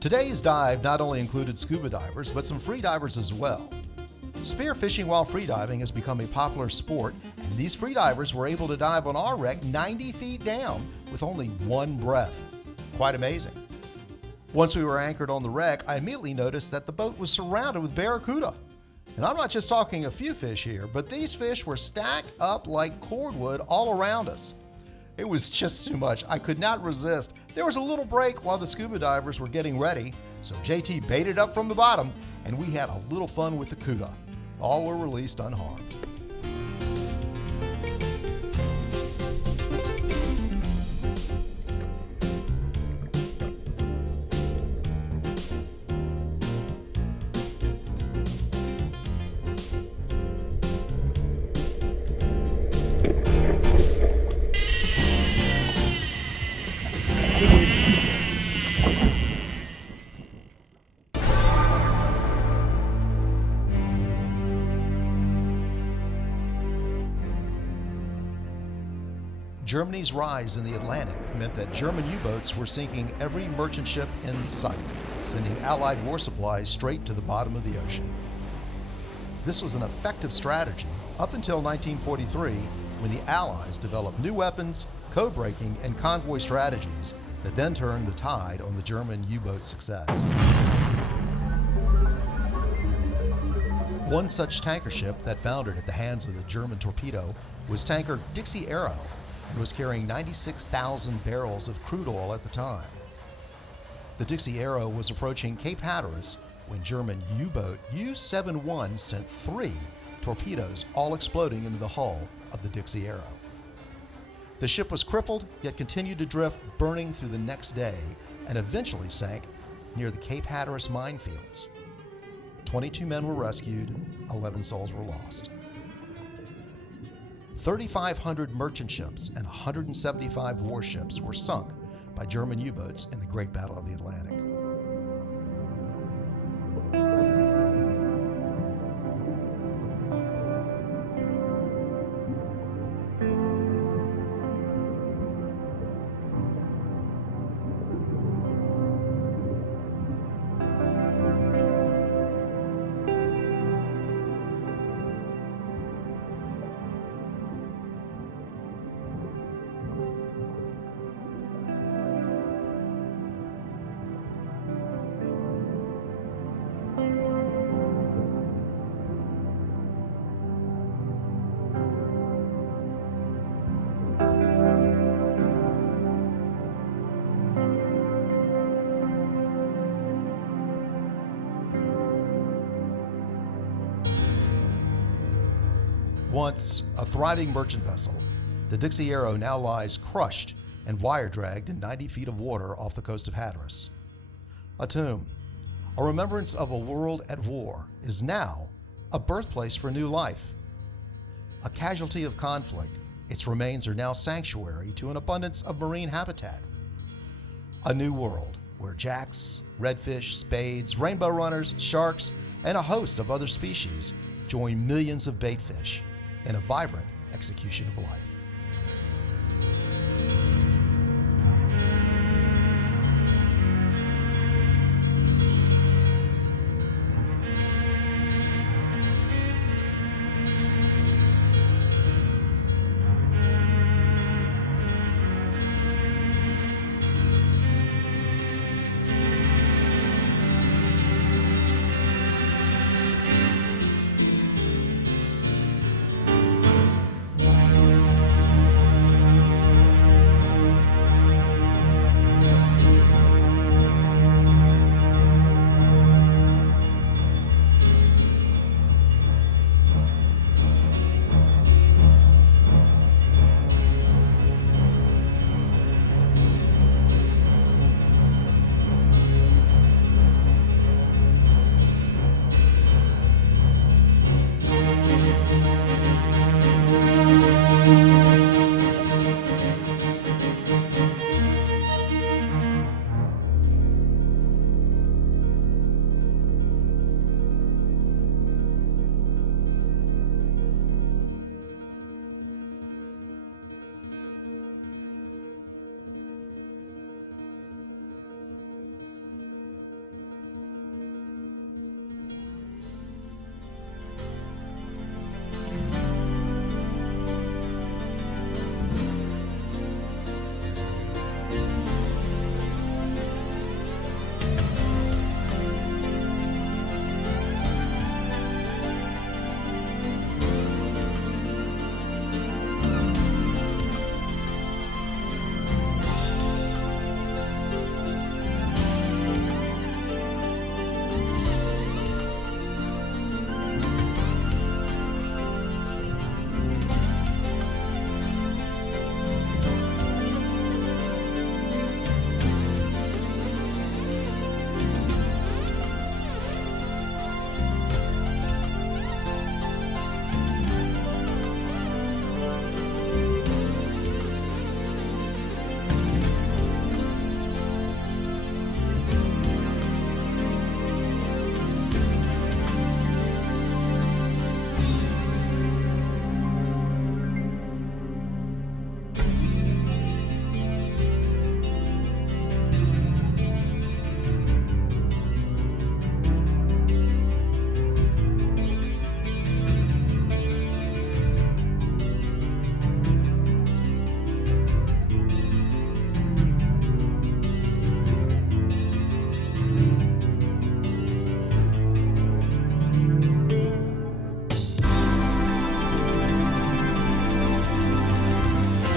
Today's dive not only included scuba divers, but some free divers as well. Spear fishing while freediving has become a popular sport, and these freedivers were able to dive on our wreck 90 feet down with only one breath. Quite amazing. Once we were anchored on the wreck, I immediately noticed that the boat was surrounded with Baracuda. And I'm not just talking a few fish here, but these fish were stacked up like cordwood all around us. It was just too much. I could not resist. There was a little break while the scuba divers were getting ready, so JT baited up from the bottom, and we had a little fun with the Cuda. All were released unharmed. Germany's rise in the Atlantic meant that German U-boats were sinking every merchant ship in sight, sending Allied war supplies straight to the bottom of the ocean. This was an effective strategy up until 1943, when the Allies developed new weapons, code-breaking, and convoy strategies that then turned the tide on the German U-boat success. One such tanker ship that foundered at the hands of the German torpedo was tanker Dixie Arrow, and was carrying 96,000 barrels of crude oil at the time. The Dixie Arrow was approaching Cape Hatteras when German U-boat U-71 sent 3 torpedoes, all exploding into the hull of the Dixie Arrow. The ship was crippled, yet continued to drift, burning through the next day, and eventually sank near the Cape Hatteras minefields. 22 men were rescued, 11 souls were lost. 3,500 merchant ships and 175 warships were sunk by German U-boats in the Great Battle of the Atlantic. Once a thriving merchant vessel, the Dixie Arrow now lies crushed and wire-dragged in 90 feet of water off the coast of Hatteras. A tomb, a remembrance of a world at war, is now a birthplace for new life. A casualty of conflict, its remains are now sanctuary to an abundance of marine habitat. A new world where jacks, redfish, spades, rainbow runners, sharks, and a host of other species join millions of baitfish in a vibrant execution of life.